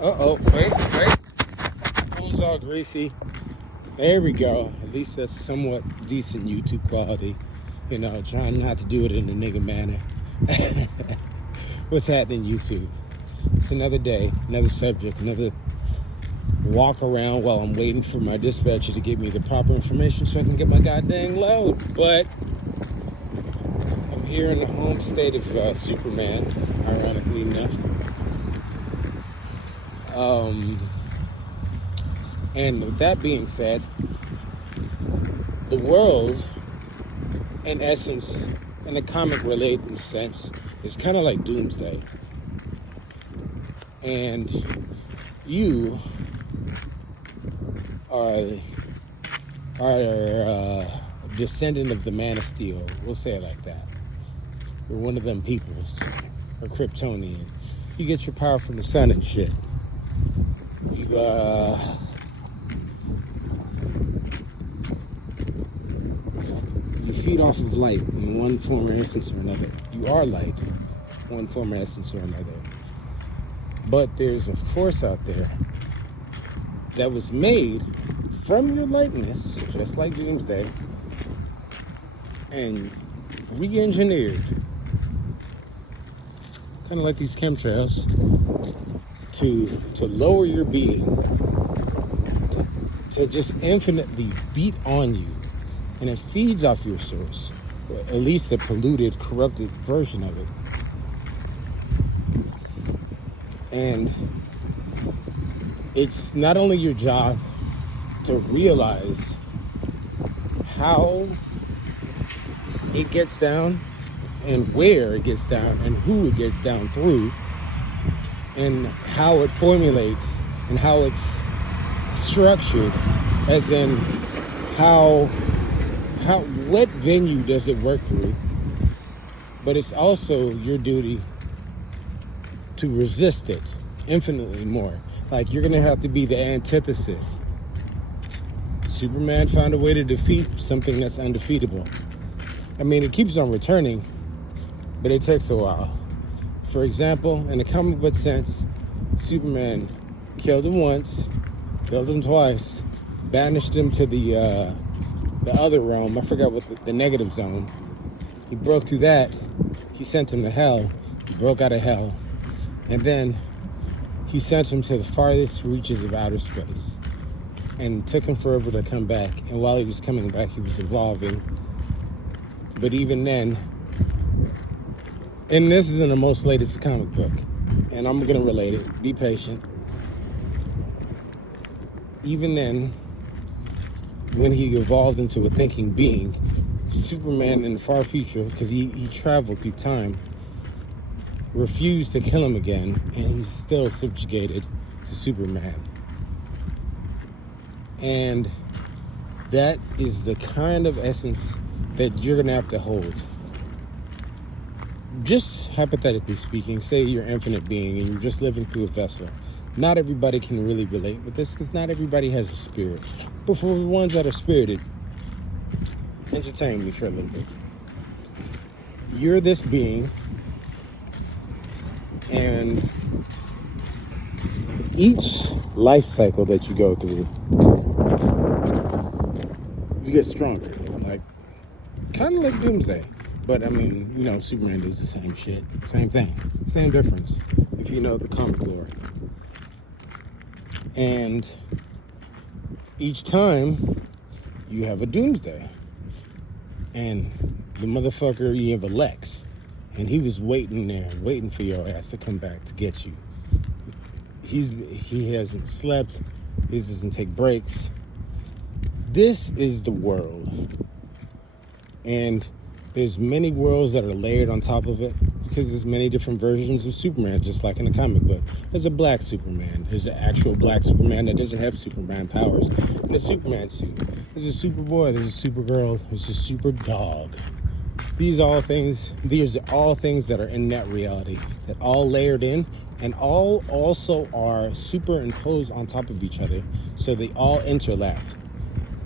Wait. Phone's all greasy. There we go. At least that's somewhat decent YouTube quality. Trying not to do it in a nigga manner. What's happening, YouTube? It's another day, another subject, another walk around while I'm waiting for my dispatcher to give me the proper information so I can get my goddamn load. But I'm here in the home state of Superman, ironically enough. And with that being said, the world, in essence, in a comic related sense, is kind of like doomsday. And you are a descendant of the Man of Steel. We'll say it like that. You're one of them peoples, a Kryptonian. You get your power from the sun and shit. You feed off of light in one form or essence or another. You are light, one form or essence or another. But there's a force out there that was made from your lightness, just like Doomsday, and re-engineered, kind of like these chemtrails, to lower your being, to just infinitely beat on you. And it feeds off your source, or at least the polluted, corrupted version of it. And it's not only your job to realize how it gets down and where it gets down and who it gets down through and how it formulates and how it's structured, as in what venue does it work through, but it's also your duty to resist it infinitely more. Like, you're gonna have to be the antithesis. Superman found a way to defeat something that's undefeatable. I mean, it keeps on returning, but it takes a while. For example, in a comic book sense, Superman killed him once, killed him twice, banished him to the other realm. I forgot what the negative zone. He broke through that. He sent him to hell. He broke out of hell. And then he sent him to the farthest reaches of outer space. And it took him forever to come back. And while he was coming back, he was evolving. But even then, and this is in the most latest comic book, and I'm going to relate it. Be patient. Even then, when he evolved into a thinking being, Superman in the far future, because he traveled through time, refused to kill him again, and he's still subjugated to Superman. And that is the kind of essence that you're going to have to hold. Just hypothetically speaking, say you're an infinite being and you're just living through a vessel. Not everybody can really relate with this because not everybody has a spirit. But for the ones that are spirited, entertain me for a little bit. You're this being, and each life cycle that you go through, you get stronger. Like, kind of like Doomsday. But I mean, Superman does the same shit. Same thing. Same difference, if you know the comic lore. And each time you have a Doomsday. And the motherfucker, you have a Lex. And he was waiting there, waiting for your ass to come back to get you. He hasn't slept. He doesn't take breaks. This is the world. And there's many worlds that are layered on top of it because there's many different versions of Superman, just like in a comic book. There's a black Superman. There's an actual black Superman that doesn't have Superman powers in a Superman suit. There's a Superboy. There's a Supergirl. There's a Super Dog. These are all things that are in that reality, that all layered in, and all also are superimposed on top of each other, so they all interlap.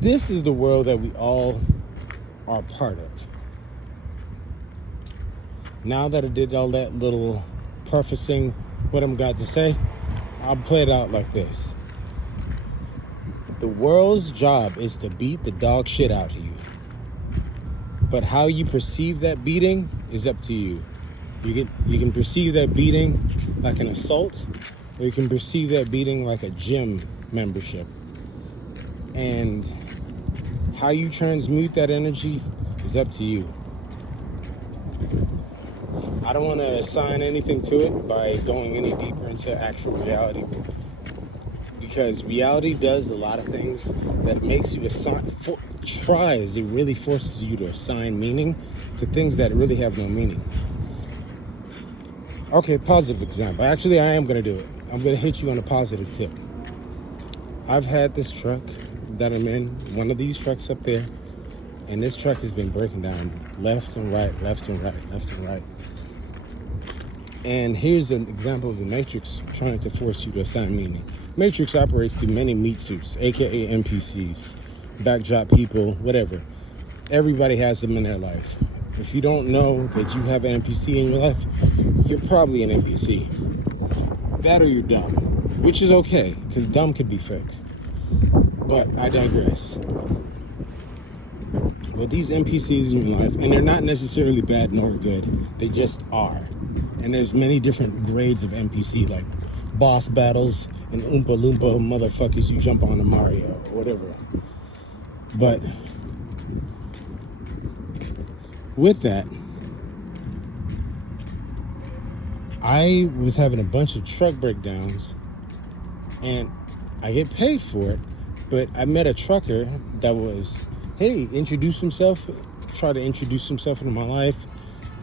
This is the world that we all are part of. Now that I did all that little prefacing what I'm about to say, I'll play it out like this. The world's job is to beat the dog shit out of you. But how you perceive that beating is up to you. You can perceive that beating like an assault, or you can perceive that beating like a gym membership. And how you transmute that energy is up to you. I don't want to assign anything to it by going any deeper into actual reality, because reality does a lot of things that it makes you it really forces you to assign meaning to things that really have no meaning. Okay, positive example. Actually, I am going to do it. I'm going to hit you on a positive tip. I've had this truck that I'm in, one of these trucks up there, and this truck has been breaking down left and right, left and right, left and right. And here's an example of the Matrix trying to force you to assign meaning. Matrix operates through many meat suits, aka NPCs, backdrop people, whatever. Everybody has them in their life. If you don't know that you have an NPC in your life, you're probably an NPC. That or you're dumb, which is okay, because dumb could be fixed. But I digress. Well, these NPCs in your life, and they're not necessarily bad nor good, they just are. And there's many different grades of NPC, like boss battles and Oompa Loompa motherfuckers you jump on to Mario or whatever. But with that, I was having a bunch of truck breakdowns, and I get paid for it, but I met a trucker that was, hey, try to introduce himself into my life,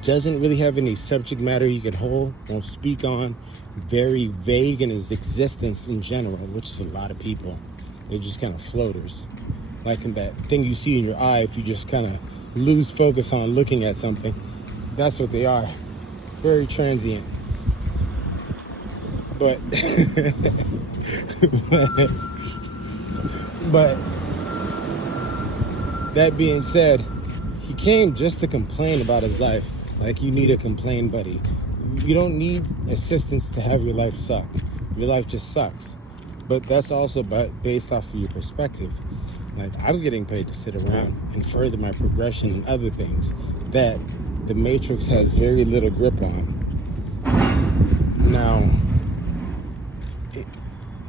doesn't really have any subject matter you could hold, won't speak on, very vague in his existence in general, which is a lot of people. They're just kind of floaters. Like in that thing you see in your eye if you just kind of lose focus on looking at something. That's what they are. Very transient. But but that being said, he came just to complain about his life. Like, you need a complain buddy. You don't need assistance to have your life suck. Your life just sucks. But that's also based off of your perspective. Like, I'm getting paid to sit around and further my progression and other things that the Matrix has very little grip on.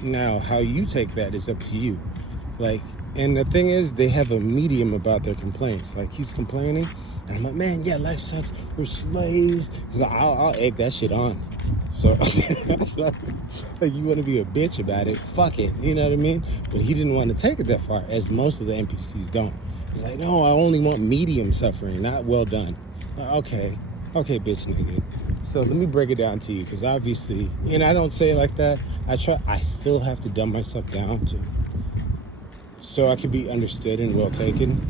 Now, how you take that is up to you. Like, and the thing is, they have a medium about their complaints. Like, he's complaining, and I'm like, man, yeah, life sucks. We're slaves. He's like, I'll egg that shit on. So, like, you want to be a bitch about it? Fuck it. You know what I mean? But he didn't want to take it that far, as most of the NPCs don't. He's like, no, I only want medium suffering, not well done. Okay, bitch nigga. So let me break it down to you, because obviously, and I don't say it like that. I still have to dumb myself down so I can be understood and well taken.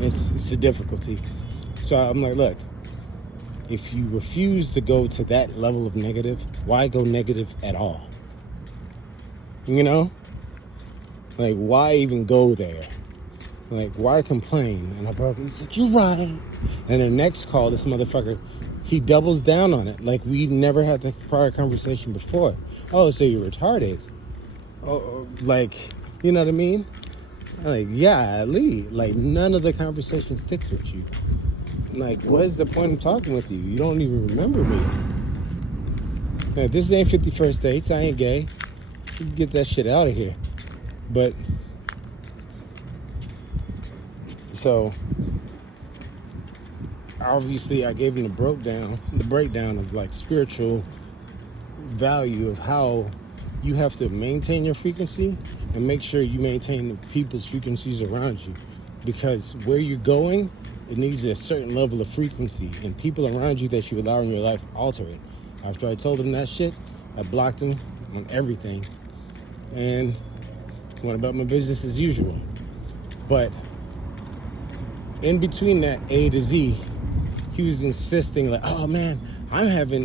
It's a difficulty. So I'm like, look, if you refuse to go to that level of negative, why go negative at all? You know? Like, why even go there? Like, why complain? And I broke it. He's like, you're right. And the next call, this motherfucker, he doubles down on it. Like, we never had the prior conversation before. Oh, so you're retarded. Oh, like, you know what I mean? Like, yeah, Lee. Like, none of the conversation sticks with you. Like, what is the point of talking with you? You don't even remember me. Now, this ain't 51st dates. I ain't gay. You can get that shit out of here. But, so, obviously, I gave him the breakdown of, like, spiritual value of how you have to maintain your frequency and make sure you maintain the people's frequencies around you. Because where you're going, it needs a certain level of frequency, and people around you that you allow in your life alter it. After I told him that shit, I blocked him on everything and went about my business as usual. But in between that A to Z, he was insisting, like, oh man,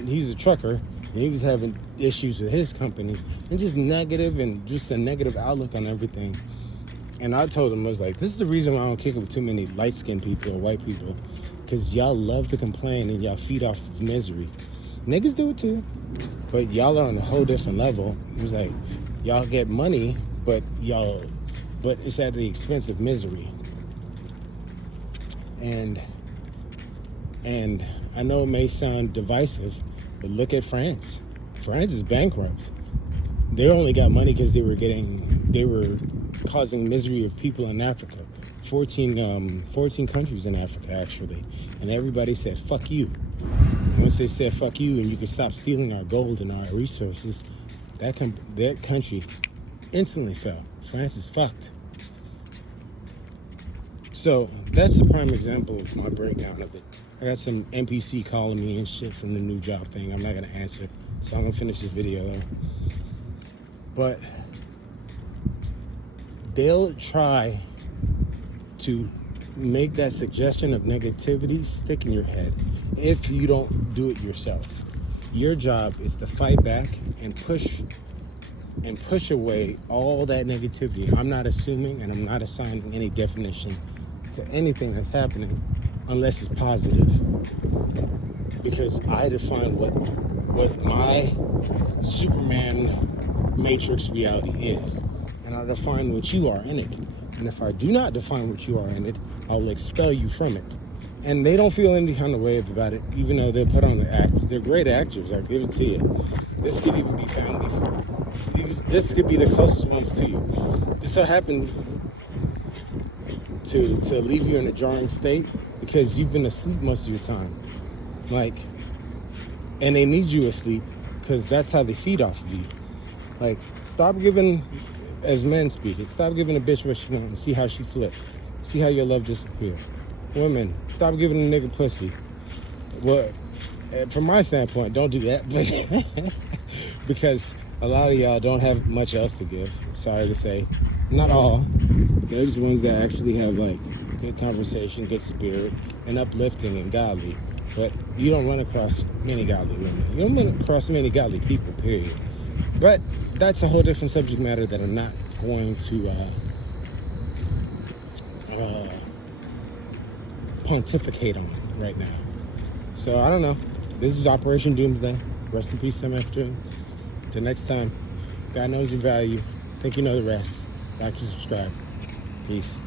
he's a trucker, and he was having issues with his company, and just negative, and just a negative outlook on everything. And I told him, I was like, this is the reason why I don't kick it with too many light-skinned people or white people, because y'all love to complain and y'all feed off of misery. Niggas do it too. But y'all are on a whole different level. It was like, y'all get money, but it's at the expense of misery. And I know it may sound divisive, but look at France. France is bankrupt. They only got money because they were causing misery of people in Africa. 14 countries in Africa, actually. And everybody said, fuck you. And once they said, fuck you, and you can stop stealing our gold and our resources, that country instantly fell. France is fucked. So that's the prime example of my breakdown of it. I got some NPC calling me and shit from the new job thing. I'm not going to answer. So I'm going to finish this video though. But they'll try to make that suggestion of negativity stick in your head if you don't do it yourself. Your job is to fight back and push away all that negativity. I'm not assuming and I'm not assigning any definition to anything that's happening unless it's positive. Because I define what my Superman Matrix reality is. And I define what you are in it. And if I do not define what you are in it, I will expel you from it. And they don't feel any kind of way about it, even though they'll put on the act. They're great actors, I give it to you. This could even be family. This could be the closest ones to you. This so happened to leave you in a jarring state because you've been asleep most of your time. Like, and they need you asleep because that's how they feed off of you. Like, stop giving, as men speak it, stop giving a bitch what she wants and see how she flip. See how your love disappears. Women, stop giving a nigga pussy. Well, from my standpoint, don't do that. But because a lot of y'all don't have much else to give. Sorry to say. Not all. There's ones that actually have like good conversation, good spirit, and uplifting and godly. But you don't run across many godly women. You don't run across many godly people, period. But that's a whole different subject matter that I'm not going to pontificate on right now. So I don't know. This is Operation Doomsday. Rest in peace, MF. Till next time, God knows your value. Think you know the rest. Like and subscribe. Peace.